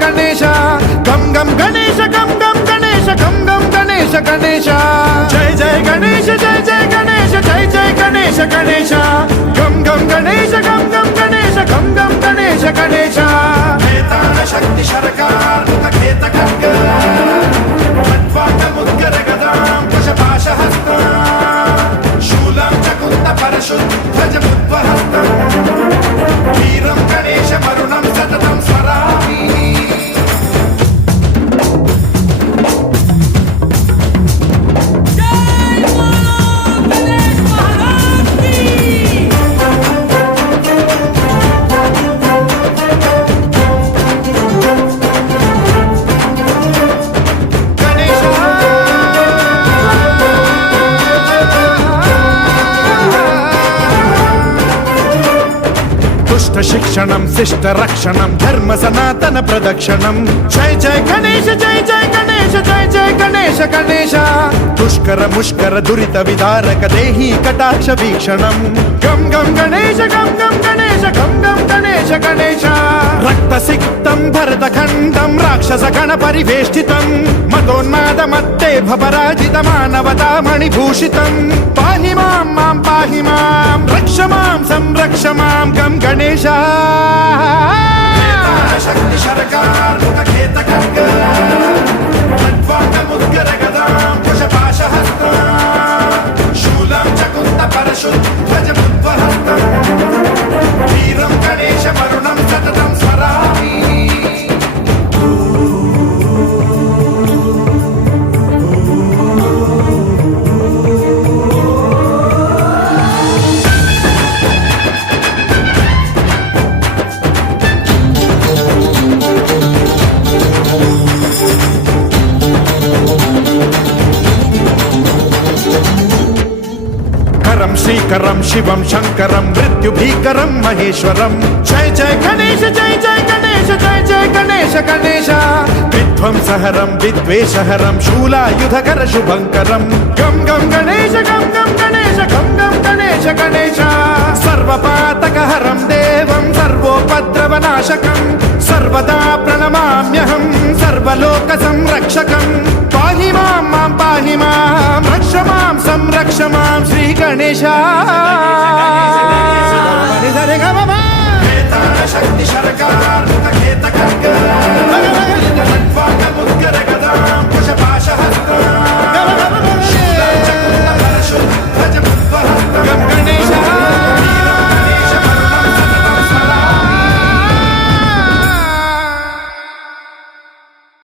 गणेश गम गम गणेश गम गम गणेश गम गम गणेश गणेश जय जय गणेश जय जय गणेश जय जय गणेश गणेश गम गम गणेश गम गम गणेश गम गम गणेश गणेश वेतान शक्ति शरकार खेत खड्ग खट्वाट मुद्गर गदां कुशपाशहस्तं शूलं च कुन्त परशुध्वज मुद्वहस्तं वीरं गणेश वरुणं सततं स्मरामि शिक्षणं शिष्ट रक्षणं धर्म सनातन प्रदक्षिणं जय जय गणेश जय जय गणेश जय जय गणेश गणेश दुष्कर मुष्कर दुरित विदारक देहि कटाक्ष वीक्षणं गम गम गणेश गम गम गणेश गम गम गणेश गणेश रक्त सिक्तं भरतखण्डं राक्षस गण परिवेष्टितं मदोन्माद मत्ते भपराजित मानवता मणिभूषितं पाहि मां मां पाहि मां रक्ष मां संरक्ष मां गम गणेश शक्ति शरकार खेत खड्ग खट्वाट मुद्गर गदां कुशपाशहस्तं शूलं च कुन्त परशुध्वज मुद्वहस्तं वीरं गणेश वरुणं सततं स्मरामि श्रीकरं शिवं शंकरं मृत्युभीकरं महेश्वरं जय जय गणेश जय जय गणेश जय जय गणेश गणेश विध्वंसहरं विद्वेषहरं शूलायुधकर शुभंकरं गम गम गणेश गम गम गणेश गम गम गणेश गणेश सर्वपातकहरं देवं सर्वोपद्रवनाशकं सर्वदा प्रणमाम्यहं सर्वलोकसंरक्षकं पाहि मां मां पाहि मां रक्ष मां संरक्ष मां श्री गणेश